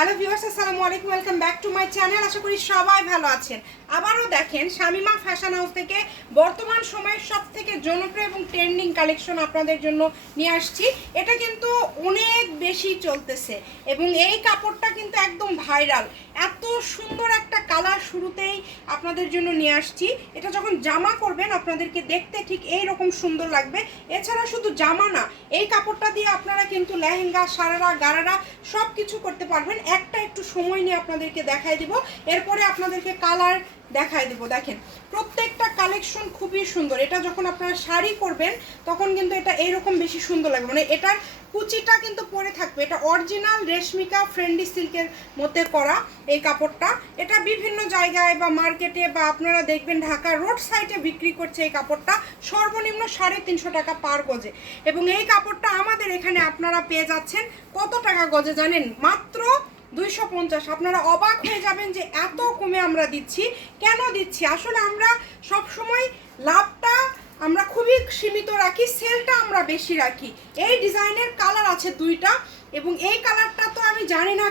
Hello viewers, আসসালামু আলাইকুম। Welcome back to my channel. আশা করি সবাই ভালো আছেন। আবারও দেখেন শামিমা ফ্যাশন হাউস থেকে বর্তমান সময়ের সবথেকে জনপ্রিয় এবং ট্রেন্ডিং কালেকশন আপনাদের জন্য নিয়ে আসছি। এটা কিন্তু অনেক বেশি চলতেছে এবং এই কাপড়টা কিন্তু একদম ভাইরাল। এত সুন্দর একটা কালার শুরুতেই আপনাদের জন্য নিয়ে আসছি। এটা যখন জামা করবেন আপনাদেরকে দেখতে ঠিক এই রকম সুন্দর লাগবে। এছাড়া শুধু জামা না, এই কাপড়টা দিয়ে আপনারা কিন্তু লেহেঙ্গা, সারারা, গারারা সব কিছু করতে পারবেন। একটা একটু সময় নিয়ে আপনাদেরকে দেখায় দিব, এরপরে আপনাদেরকে কালার দেখায় দেবো। দেখেন প্রত্যেকটা কালেকশন খুবই সুন্দর। এটা যখন আপনারা শাড়ি করবেন তখন কিন্তু এটা এইরকম বেশি সুন্দর লাগবে। মানে এটার কুচিটা কিন্তু পরে থাকবে। এটা অরিজিনাল রেশমিকা ফ্রেন্ডি সিল্কের মধ্যে করা এই কাপড়টা। এটা বিভিন্ন জায়গায় বা মার্কেটে বা আপনারা দেখবেন ঢাকা রোড সাইডে বিক্রি করছে এই কাপড়টা সর্বনিম্ন 350 টাকা পার গজে। এবং এই কাপড়টা আমাদের এখানে আপনারা পেয়ে যাচ্ছেন কত টাকা গজে জানেন? মাত্র 250। আপনারা অবাক হয়ে যাবেন যে এত কমে আমরা দিচ্ছি। কেন দিচ্ছি? আসলে আমরা সব সময় লাভটা আমরা খুবই সীমিত রাখি, সেলটা আমরা বেশি রাখি। এই ডিজাইনের কালার আছে দুইটা এবং এই কালারটা তো আমি জানি না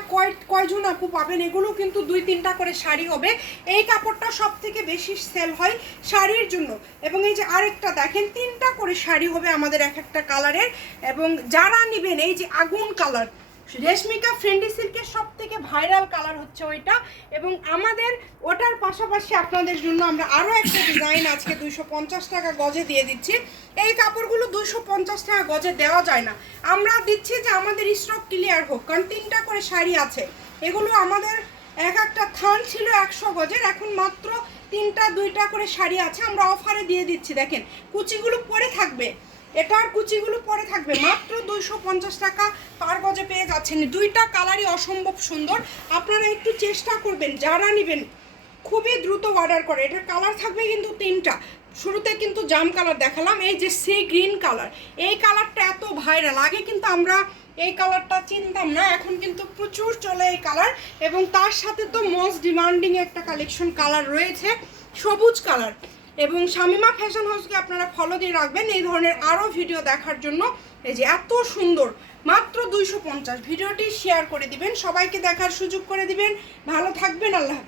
কয়জন আপু পাবেন। এগুলো কিন্তু 2-3টা করে শাড়ি হবে। এই কাপড়টা সব থেকে বেশি সেল হয় শাড়ির জন্য। এবং এই যে আরেকটা দেখেন, 3টা করে শাড়ি হবে আমাদের এক একটা কালারের। এবং যারা নেবেন এই যে আগুন কালার, রেশমিকা ফ্রেন্ডি সিল্কের সব থেকে ভাইরাল কালার হচ্ছে ওইটা। এবং আমাদের ওটার পাশাপাশি আপনাদের জন্য আমরা আরও একটা ডিজাইন আজকে 250 টাকা গজে দিয়ে দিচ্ছি। এই কাপড়গুলো 250 টাকা গজে দেওয়া যায় না, আমরা দিচ্ছি যে আমাদের স্টক ক্লিয়ার হোক, কারণ 3টা করে শাড়ি আছে। এগুলো আমাদের এক একটা থান ছিল 100 গজের, এখন মাত্র 3টা 2টা করে শাড়ি আছে, আমরা অফারে দিয়ে দিচ্ছি। দেখেন কুচিগুলো পরে থাকবে, এটার কুচিগুলো পরে থাকবে, মাত্র 250 টাকা পার গজে পেয়ে যাচ্ছেন। দুইটা কালারই অসম্ভব সুন্দর। আপনারা একটু চেষ্টা করবেন, যারা নেবেন খুবই দ্রুত অর্ডার করে। এটার কালার থাকবে কিন্তু 3টা। শুরুতে কিন্তু জাম কালার দেখালাম, এই যে সি গ্রিন কালার, এই কালারটা এত ভাইরাল। আগে কিন্তু আমরা এই কালারটা চিনতাম না, এখন কিন্তু প্রচুর চলে এই কালার। এবং তার সাথে তো মোস্ট ডিমান্ডিং একটা কালেকশন কালার রয়েছে সবুজ কালার। এবং শামিমা ফ্যাশন হাউসকে আপনারা ফলো দিয়ে রাখবেন এই ধরনের আরও ভিডিও দেখার জন্য। এই যে এত সুন্দর, মাত্র 250। ভিডিওটি শেয়ার করে দিবেন, সবাইকে দেখার সুযোগ করে দিবেন। ভালো থাকবেন, আল্লাহ হাফেজ।